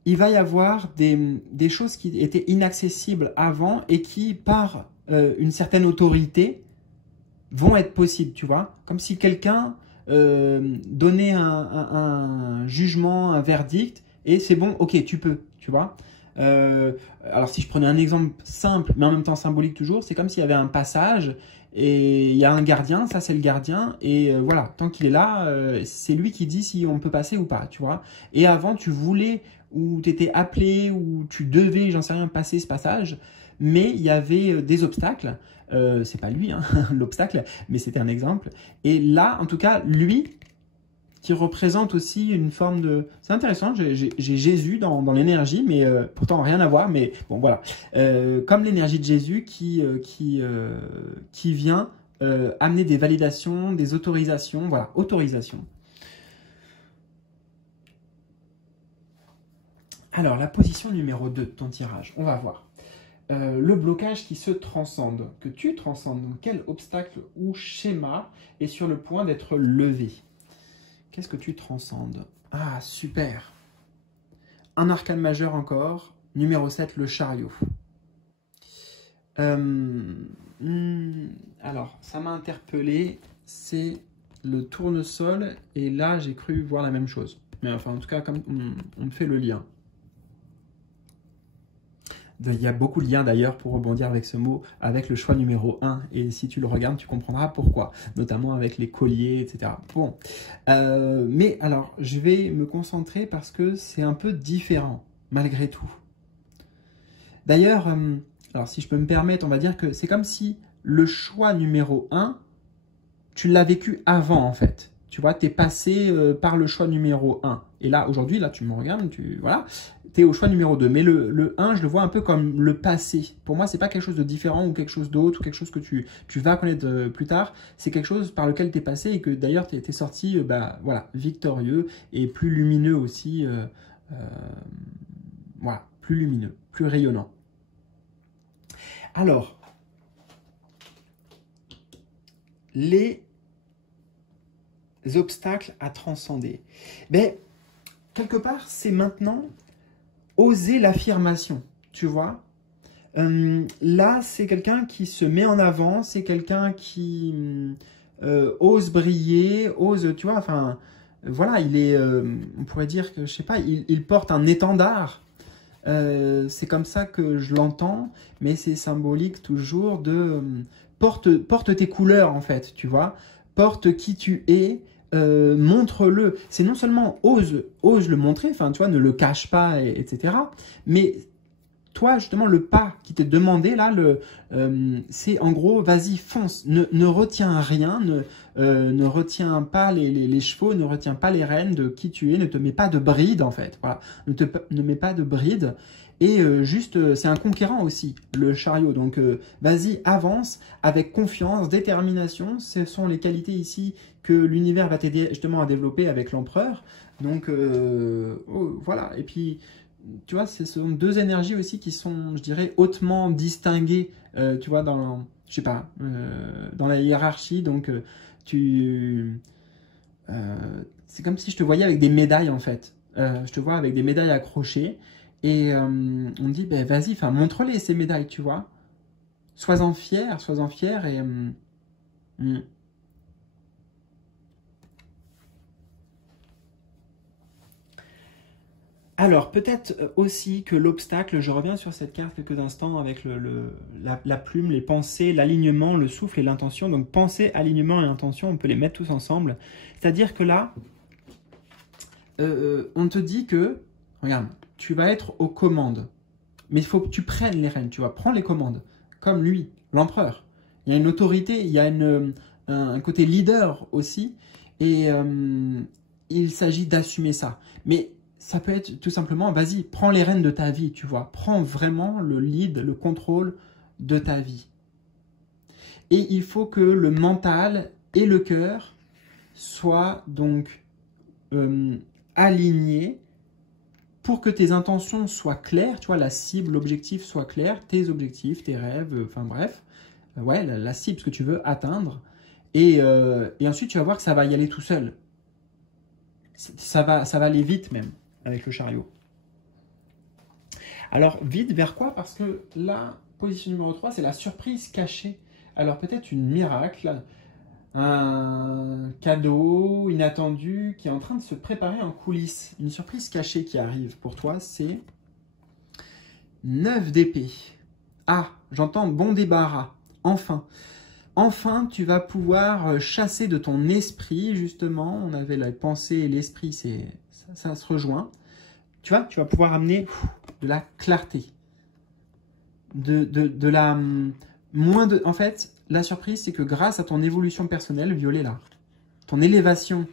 il va y avoir des choses qui étaient inaccessibles avant et qui, par une certaine autorité, vont être possibles, tu vois. Comme si quelqu'un donnait un jugement, un verdict, et c'est bon, ok, tu peux, tu vois. Alors si je prenais un exemple simple, mais en même temps symbolique toujours, c'est comme s'il y avait un passage, et il y a un gardien, ça c'est le gardien, et voilà, tant qu'il est là, c'est lui qui dit si on peut passer ou pas, tu vois. Et avant, tu voulais, ou tu étais appelé, ou tu devais, j'en sais rien, passer ce passage, mais il y avait des obstacles. C'est pas lui, hein, l'obstacle, mais c'était un exemple. Et là, en tout cas, lui, qui représente aussi une forme de... C'est intéressant, j'ai Jésus dans l'énergie, mais pourtant rien à voir, mais bon, voilà. Comme l'énergie de Jésus qui vient amener des validations, des autorisations, voilà, autorisation. Alors, la position numéro 2 de ton tirage, on va voir. Le blocage qui se transcende, que tu transcendes, donc quel obstacle ou schéma est sur le point d'être levé? Qu'est-ce que tu transcendes? Ah, super. Un arcane majeur encore, numéro 7, le chariot. Alors, ça m'a interpellé, c'est le tournesol, et là, j'ai cru voir la même chose. Mais enfin, en tout cas, comme on fait le lien. Il y a beaucoup de liens d'ailleurs, pour rebondir avec ce mot, avec le choix numéro 1. Et si tu le regardes, tu comprendras pourquoi, notamment avec les colliers, etc. Bon, mais alors, je vais me concentrer parce que c'est un peu différent, malgré tout. D'ailleurs, alors si je peux me permettre, on va dire que c'est comme si le choix numéro 1, tu l'as vécu avant en fait. Tu vois, tu es passé par le choix numéro 1. Et là, aujourd'hui, là, tu me regardes, voilà, tu es au choix numéro 2. Mais le 1, je le vois un peu comme le passé. Pour moi, c'est pas quelque chose de différent ou quelque chose d'autre ou quelque chose que tu vas connaître plus tard. C'est quelque chose par lequel tu es passé et que d'ailleurs, tu es sorti voilà, victorieux et plus lumineux aussi. Voilà, plus lumineux, plus rayonnant. Alors, les obstacles à transcender. Ben, quelque part, c'est maintenant oser l'affirmation, tu vois. Là, c'est quelqu'un qui se met en avant, c'est quelqu'un qui ose briller, ose, tu vois, enfin, voilà, il est, on pourrait dire que, je sais pas, il porte un étendard. C'est comme ça que je l'entends, mais c'est symbolique toujours de porte tes couleurs en fait, tu vois, porte qui tu es, montre-le. C'est non seulement ose le montrer, enfin tu vois, ne le cache pas, etc. Mais toi justement le pas qui t'est demandé là, c'est en gros vas-y fonce, ne retiens rien, ne retiens pas les chevaux, ne retiens pas les rênes de qui tu es, ne te mets pas de bride en fait, voilà, ne mets pas de bride. Et juste, c'est un conquérant aussi, le chariot. Donc, vas-y, avance avec confiance, détermination. Ce sont les qualités ici que l'univers va t'aider justement à développer avec l'empereur. Donc, voilà. Et puis, tu vois, ce sont deux énergies aussi qui sont, je dirais, hautement distinguées, tu vois, dans, je sais pas, dans la hiérarchie. Donc, c'est comme si je te voyais avec des médailles, en fait. Je te vois avec des médailles accrochées. Et on me dit, ben, vas-y, enfin, montre-les ces médailles, tu vois. Sois-en fier, sois-en fier. Et, Alors, peut-être aussi que l'obstacle, je reviens sur cette carte quelques instants avec la plume, les pensées, l'alignement, le souffle et l'intention. Donc, pensée, alignement et intention, on peut les mettre tous ensemble. C'est-à-dire que là, on te dit que, regarde, tu vas être aux commandes. Mais il faut que tu prennes les rênes, tu vois. Prends les commandes, comme lui, l'empereur. Il y a une autorité, il y a un côté leader aussi. Et il s'agit d'assumer ça. Mais ça peut être tout simplement, vas-y, prends les rênes de ta vie, tu vois. Prends vraiment le lead, le contrôle de ta vie. Et il faut que le mental et le cœur soient donc alignés pour que tes intentions soient claires, tu vois, la cible, l'objectif soit clair, tes objectifs, tes rêves, enfin bref, ouais, la cible, ce que tu veux atteindre. Et ensuite, tu vas voir que ça va y aller tout seul. Ça va aller vite même, avec le chariot. Alors, vite vers quoi? Parce que la position numéro 3, c'est la surprise cachée. Alors, peut-être une miracle, un cadeau inattendu qui est en train de se préparer en coulisses. Une surprise cachée qui arrive pour toi, c'est 9 d'épée. Ah, j'entends bon débarras. Enfin. Enfin, tu vas pouvoir chasser de ton esprit, justement. On avait la pensée et l'esprit, ça se rejoint. Tu vois, tu vas pouvoir amener de la clarté. De la moins de... En fait, la surprise, c'est que grâce à ton évolution personnelle, Violet, là, ton élévation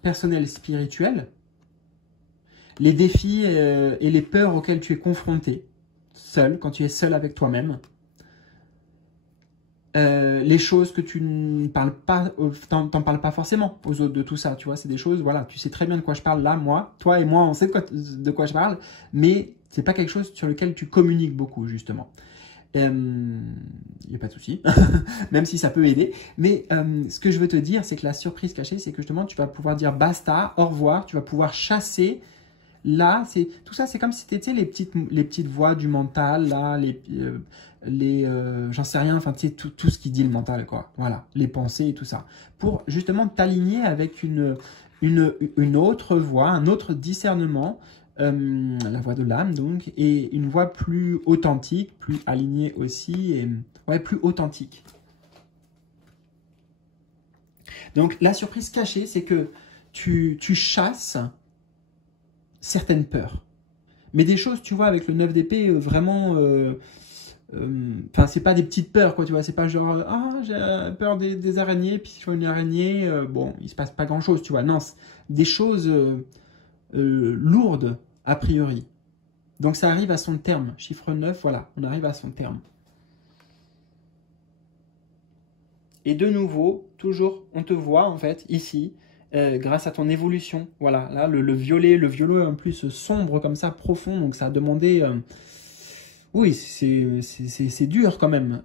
personnelle spirituelle, les défis et les peurs auxquels tu es confronté, seul, quand tu es seul avec toi-même, les choses que tu ne parles pas, t'en parles pas forcément aux autres de tout ça, tu vois, c'est des choses, voilà, tu sais très bien de quoi je parle là, moi, toi et moi, on sait de quoi je parle, mais c'est pas quelque chose sur lequel tu communiques beaucoup, justement. Il n'y a pas de souci, même si ça peut aider, mais ce que je veux te dire, c'est que la surprise cachée, c'est que justement, tu vas pouvoir dire basta, au revoir, tu vas pouvoir chasser. Là, tout ça, c'est comme si c'était les petites voix du mental, là, j'en sais rien, enfin, tu sais, tout ce qui dit le mental, quoi. Voilà, les pensées et tout ça. Pour justement t'aligner avec une autre voie, un autre discernement, la voie de l'âme, donc, et une voie plus authentique, plus alignée aussi, et ouais, plus authentique. Donc, la surprise cachée, c'est que tu chasses certaines peurs. Mais des choses, tu vois, avec le 9 d'épée, vraiment... Enfin, c'est pas des petites peurs, quoi, tu vois. C'est pas genre, ah, j'ai peur des araignées, puis si je vois une araignée, bon, il se passe pas grand-chose, tu vois. Non, des choses lourdes, a priori. Donc, ça arrive à son terme. Chiffre 9, voilà, on arrive à son terme. Et de nouveau, toujours, on te voit, en fait, ici, grâce à ton évolution. Voilà, là, le violet en plus sombre comme ça, profond, donc ça a demandé... oui, c'est dur quand même,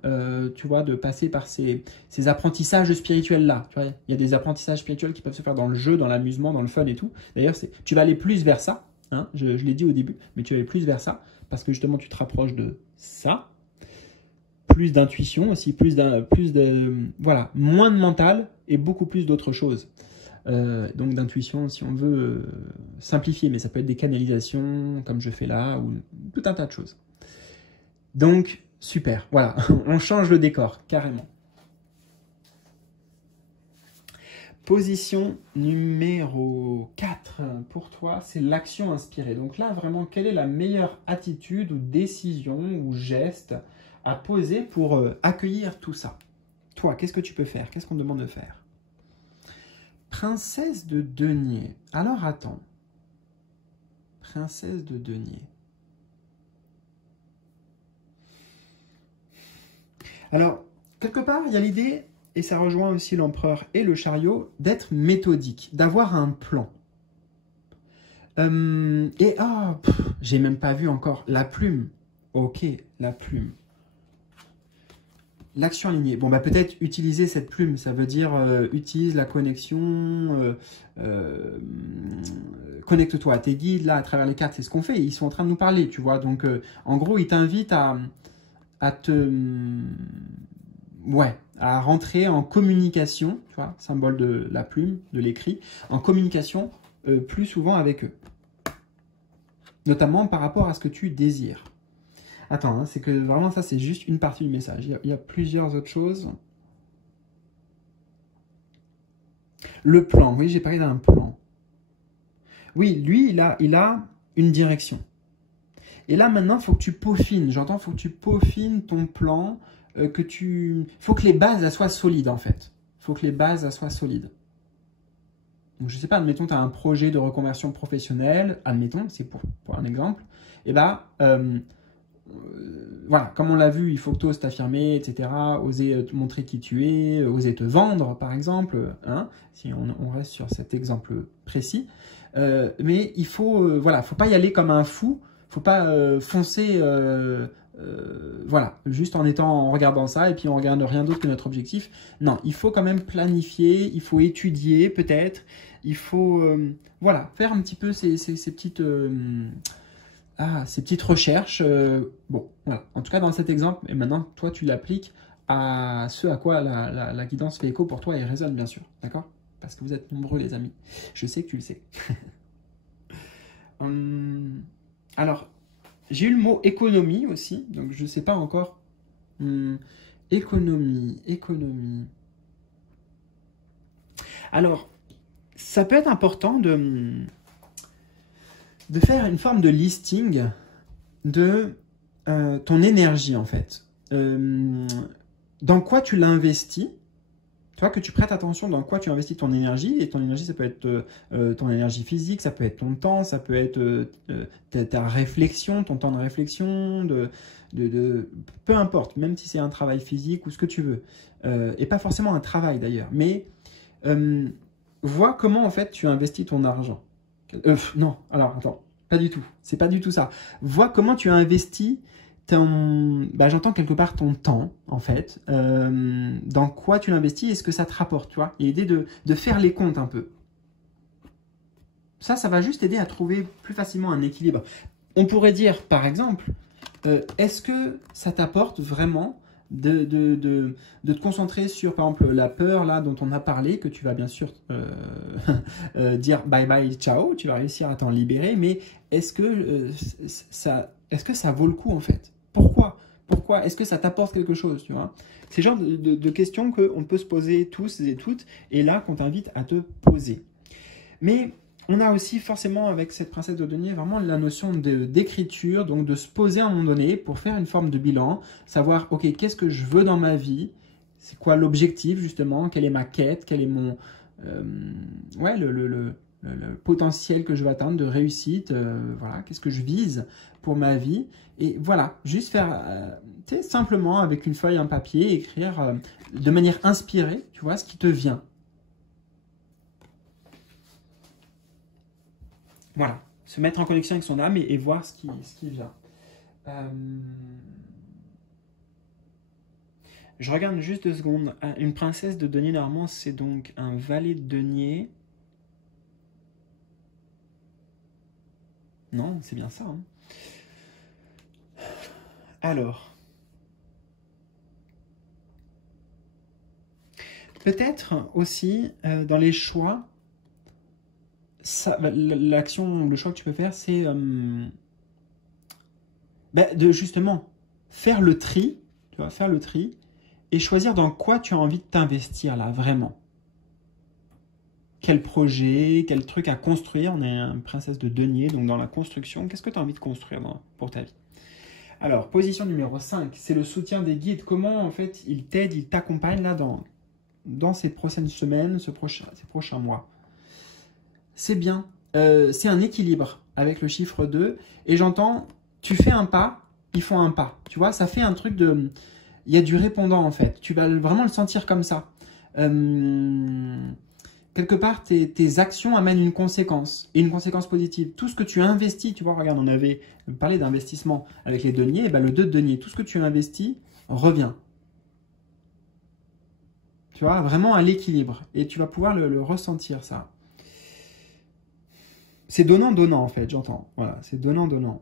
tu vois, de passer par ces apprentissages spirituels-là. Tu vois, il y a des apprentissages spirituels qui peuvent se faire dans le jeu, dans l'amusement, dans le fun et tout. D'ailleurs, tu vas aller plus vers ça, hein, je l'ai dit au début, mais tu vas aller plus vers ça, parce que justement, tu te rapproches de ça. Plus d'intuition aussi, voilà, moins de mental et beaucoup plus d'autres choses. Donc d'intuition, si on veut simplifier, mais ça peut être des canalisations, comme je fais là, ou tout un tas de choses. Donc, super, voilà, on change le décor, carrément. Position numéro 4 pour toi, c'est l'action inspirée. Donc là, vraiment, quelle est la meilleure attitude ou décision ou geste à poser pour accueillir tout ça? Toi, qu'est-ce que tu peux faire? Qu'est-ce qu'on te demande de faire? Princesse de denier. Alors, attends. Princesse de denier. Alors, quelque part, il y a l'idée, et ça rejoint aussi l'empereur et le chariot, d'être méthodique, d'avoir un plan. J'ai même pas vu encore la plume. Ok, la plume. L'action alignée. Bon, bah peut-être utiliser cette plume, ça veut dire utilise la connexion, connecte-toi à tes guides, là, à travers les cartes, c'est ce qu'on fait, ils sont en train de nous parler, tu vois. Donc, en gros, ils t'invitent à rentrer en communication, tu vois, symbole de la plume, de l'écrit, en communication plus souvent avec eux. Notamment par rapport à ce que tu désires. Attends, hein, c'est que vraiment ça, c'est juste une partie du message. Il y a plusieurs autres choses. Le plan, oui, j'ai parlé d'un plan. Oui, lui, il a une direction. Et là, maintenant, il faut que tu peaufines. J'entends, il faut que tu peaufines ton plan, faut que les bases soient solides, en fait. Il faut que les bases soient solides. Donc, je ne sais pas, admettons, tu as un projet de reconversion professionnelle, admettons, c'est pour un exemple. Et voilà, comme on l'a vu, il faut que tu oses t'affirmer, etc., oser te montrer qui tu es, oser te vendre, par exemple, hein, si on reste sur cet exemple précis. Mais il faut, faut pas y aller comme un fou, faut pas foncer, juste en regardant ça et puis on regarde rien d'autre que notre objectif. Non, il faut quand même planifier, il faut étudier peut-être, il faut, faire un petit peu ces petites... ces petites recherches, bon, voilà. En tout cas, dans cet exemple, et maintenant, toi, tu l'appliques à ce à quoi la guidance fait écho pour toi et résonne, bien sûr, d'accord? Parce que vous êtes nombreux, les amis. Je sais que tu le sais. Alors, j'ai eu le mot économie aussi, donc je ne sais pas encore. Économie. Alors, ça peut être important de faire une forme de listing de ton énergie, en fait. Dans quoi tu l'investis? Tu vois, que tu prêtes attention dans quoi tu investis ton énergie. Et ton énergie, ça peut être ton énergie physique, ça peut être ton temps, ça peut être ta réflexion, ton temps de réflexion, peu importe, même si c'est un travail physique ou ce que tu veux. Et pas forcément un travail, d'ailleurs. Mais vois comment, en fait, tu investis ton argent. Non, alors, attends, pas du tout. C'est pas du tout ça. Vois comment tu as investi j'entends quelque part ton temps, en fait. Dans quoi tu l'investis et ce que ça te rapporte, tu vois. Il y a l'idée de faire les comptes un peu. Ça va juste aider à trouver plus facilement un équilibre. On pourrait dire, par exemple, est-ce que ça t'apporte vraiment de te concentrer sur, par exemple, la peur là dont on a parlé, que tu vas bien sûr dire bye bye, ciao, tu vas réussir à t'en libérer, mais est-ce que ça vaut le coup en fait? Pourquoi? Pourquoi? Est-ce que ça t'apporte quelque chose, tu vois? C'est le genre de questions qu'on peut se poser tous et toutes, et là qu'on t'invite à te poser. Mais on a aussi forcément avec cette princesse de denier vraiment la notion d'écriture, donc de se poser à un moment donné pour faire une forme de bilan, savoir ok, qu'est-ce que je veux dans ma vie, c'est quoi l'objectif justement, quelle est ma quête, quel est mon ouais, le potentiel que je veux atteindre de réussite, voilà, qu'est-ce que je vise pour ma vie, et voilà, juste faire simplement avec une feuille, un papier, écrire de manière inspirée, tu vois, ce qui te vient. Voilà, se mettre en connexion avec son âme et voir ce qui vient. Je regarde juste 2 secondes. Une princesse de denier, normalement, c'est donc un valet de denier. Non, c'est bien ça. Hein. Alors, peut-être aussi dans les choix, l'action, le choix que tu peux faire, c'est de justement faire le tri, tu vois, faire le tri et choisir dans quoi tu as envie de t'investir là, vraiment. Quel projet, quel truc à construire. On est une princesse de denier, donc dans la construction, qu'est-ce que tu as envie de construire pour ta vie? Alors, position numéro 5, c'est le soutien des guides. Comment en fait ils t'aident, ils t'accompagnent là dans ces prochaines semaines, ces prochains mois? C'est bien. C'est un équilibre avec le chiffre 2. Et j'entends, tu fais un pas, ils font un pas. Tu vois, ça fait un truc de... Il y a du répondant en fait. Tu vas vraiment le sentir comme ça. Quelque part, tes actions amènent une conséquence. Et une conséquence positive. Tout ce que tu investis, tu vois, regarde, on avait parlé d'investissement avec les deniers. Et ben, le 2 de denier, tout ce que tu investis revient. Tu vois, vraiment à l'équilibre. Et tu vas pouvoir le ressentir, ça. C'est donnant-donnant, en fait, j'entends. Voilà, c'est donnant-donnant.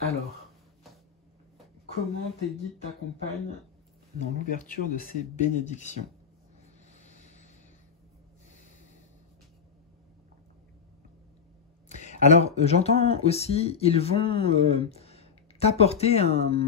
Alors, comment tes guides t'accompagnent dans l'ouverture de ces bénédictions? Alors, j'entends aussi, ils vont t'apporter un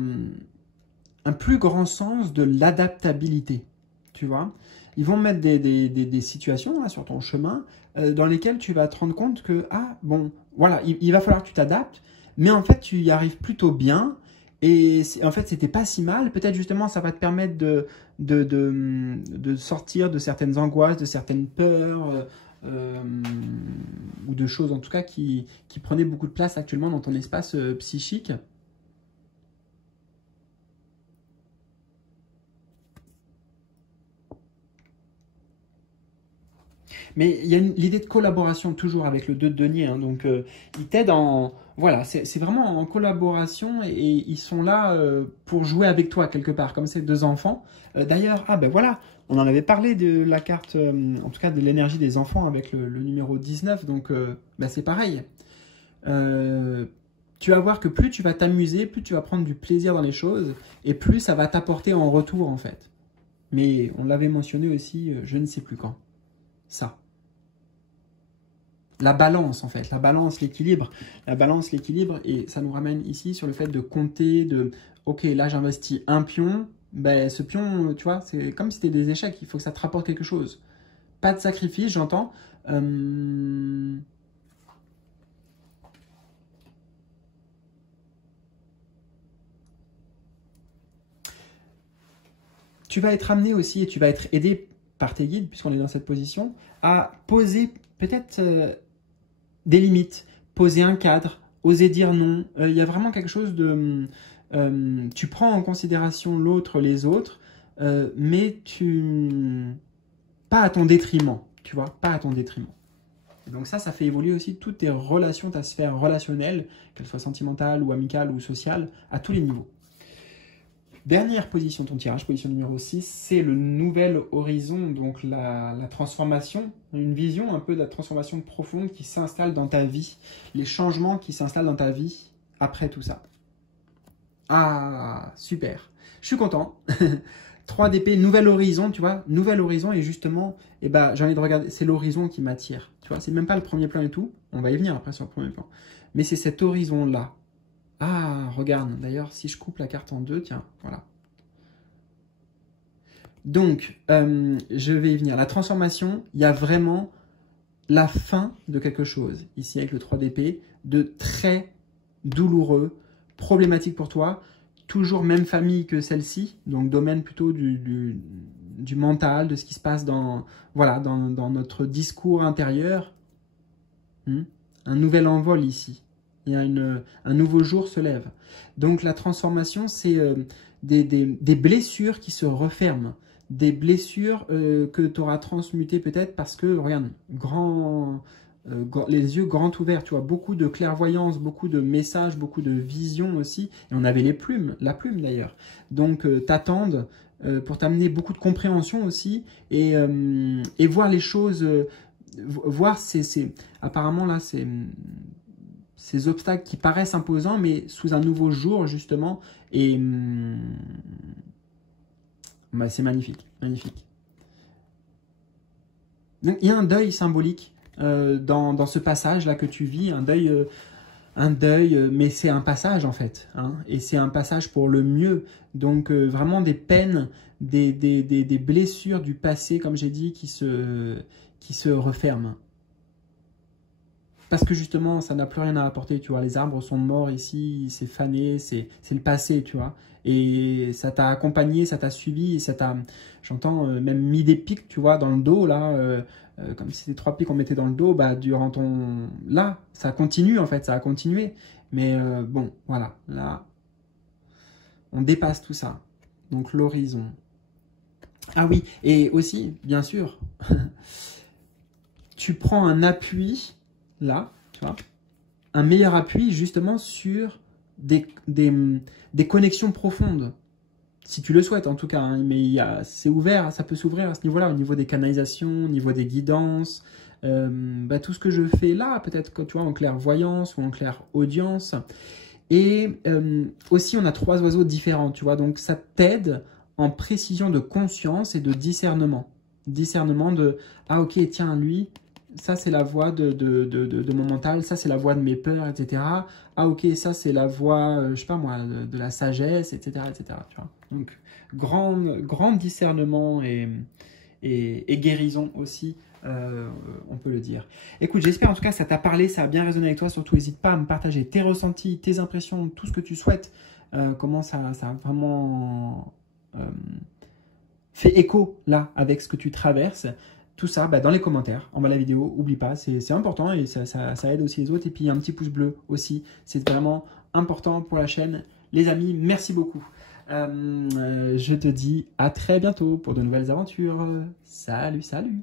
plus grand sens de l'adaptabilité, tu vois. Ils vont mettre des situations là, sur ton chemin dans lesquelles tu vas te rendre compte que, ah, bon, voilà, il va falloir que tu t'adaptes, mais en fait, tu y arrives plutôt bien, et en fait, c'était pas si mal. Peut-être justement, ça va te permettre de sortir de certaines angoisses, de certaines peurs, ou de choses en tout cas qui prenaient beaucoup de place actuellement dans ton espace psychique. Mais il y a l'idée de collaboration toujours avec le 2 de denier, hein, donc ils t'aident en... Voilà, c'est vraiment en collaboration et ils sont là pour jouer avec toi quelque part, comme ces 2 enfants. D'ailleurs, ah ben voilà, on en avait parlé de la carte, en tout cas de l'énergie des enfants avec le numéro 19, donc ben c'est pareil. Tu vas voir que plus tu vas t'amuser, plus tu vas prendre du plaisir dans les choses et plus ça va t'apporter en retour en fait. Mais on l'avait mentionné aussi, je ne sais plus quand. Ça. La balance en fait, la balance, l'équilibre, et ça nous ramène ici sur le fait de compter, ok, là j'investis un pion, ben ce pion, tu vois, c'est comme si c'était des échecs, il faut que ça te rapporte quelque chose. Pas de sacrifice, j'entends. Tu vas être amené aussi et tu vas être aidé par tes guides, puisqu'on est dans cette position, à poser peut-être des limites, poser un cadre, oser dire non. Il y a vraiment quelque chose de... tu prends en considération l'autre, les autres, mais pas à ton détriment, tu vois, pas à ton détriment. Et donc ça fait évoluer aussi toutes tes relations, ta sphère relationnelle, qu'elle soit sentimentale ou amicale ou sociale, à tous les niveaux. Dernière position de ton tirage, position numéro 6, c'est le nouvel horizon, donc la transformation, une vision un peu de la transformation profonde qui s'installe dans ta vie, les changements qui s'installent dans ta vie après tout ça. Ah, super. Je suis content. 3 d'épée, nouvel horizon, tu vois. Nouvel horizon et justement, eh ben, j'ai envie de regarder. C'est l'horizon qui m'attire. Tu vois, c'est même pas le premier plan et tout. On va y venir après sur le premier plan. Mais c'est cet horizon-là. Ah, regarde. D'ailleurs, si je coupe la carte en 2, tiens, voilà. Donc, je vais y venir. La transformation, il y a vraiment la fin de quelque chose. Ici, avec le 3 d'épée, de très douloureux, problématique pour toi. Toujours même famille que celle-ci, donc domaine plutôt du mental, de ce qui se passe dans, voilà, dans notre discours intérieur. Un nouvel envol ici. Il y a un nouveau jour se lève. Donc la transformation, c'est des blessures qui se referment. Des blessures que tu auras transmutées peut-être parce que, regarde, les yeux grands ouverts, tu vois, beaucoup de clairvoyance, beaucoup de messages, beaucoup de visions aussi. Et on avait les plumes, la plume d'ailleurs. Donc t'attendent pour t'amener beaucoup de compréhension aussi et voir les choses, voir apparemment là, ces obstacles qui paraissent imposants, mais sous un nouveau jour justement. Et bah, c'est magnifique, magnifique. Donc il y a un deuil symbolique dans ce passage-là que tu vis, un deuil, mais c'est un passage en fait, hein, et c'est un passage pour le mieux. Donc vraiment des peines, des blessures du passé, comme j'ai dit, qui se referment. Parce que justement, ça n'a plus rien à apporter, tu vois. Les arbres sont morts ici, c'est fané, c'est le passé, tu vois. Et ça t'a accompagné, ça t'a suivi, ça t'a, j'entends, même mis des pics, tu vois, dans le dos, là, comme si c'était 3 pics qu'on mettait dans le dos, bah, durant ton... Là, ça continue, en fait, ça a continué. Mais bon, voilà, là, on dépasse tout ça. Donc, l'horizon. Ah oui, et aussi, bien sûr, tu prends un appui... là, tu vois, un meilleur appui justement sur des connexions profondes, si tu le souhaites en tout cas, hein, mais c'est ouvert, ça peut s'ouvrir à ce niveau-là, au niveau des canalisations, au niveau des guidances, bah, tout ce que je fais là, peut-être que tu vois, en clairvoyance ou en clairaudience. Et aussi, on a 3 oiseaux différents, tu vois, donc ça t'aide en précision de conscience et de discernement. Discernement de, ah ok, tiens, lui... ça, c'est la voix de mon mental. Ça, c'est la voix de mes peurs, etc. Ah, ok, ça, c'est la voix, je sais pas moi, de la sagesse, etc. etc. Tu vois. Donc, grand discernement et guérison aussi, on peut le dire. Écoute, j'espère en tout cas que ça t'a parlé, ça a bien résonné avec toi. Surtout, n'hésite pas à me partager tes ressentis, tes impressions, tout ce que tu souhaites. Comment ça a vraiment fait écho, là, avec ce que tu traverses. Tout ça bah, dans les commentaires, en bas de la vidéo, oublie pas, c'est important et ça aide aussi les autres. Et puis un petit pouce bleu aussi, c'est vraiment important pour la chaîne. Les amis, merci beaucoup. Je te dis à très bientôt pour de nouvelles aventures. Salut, salut!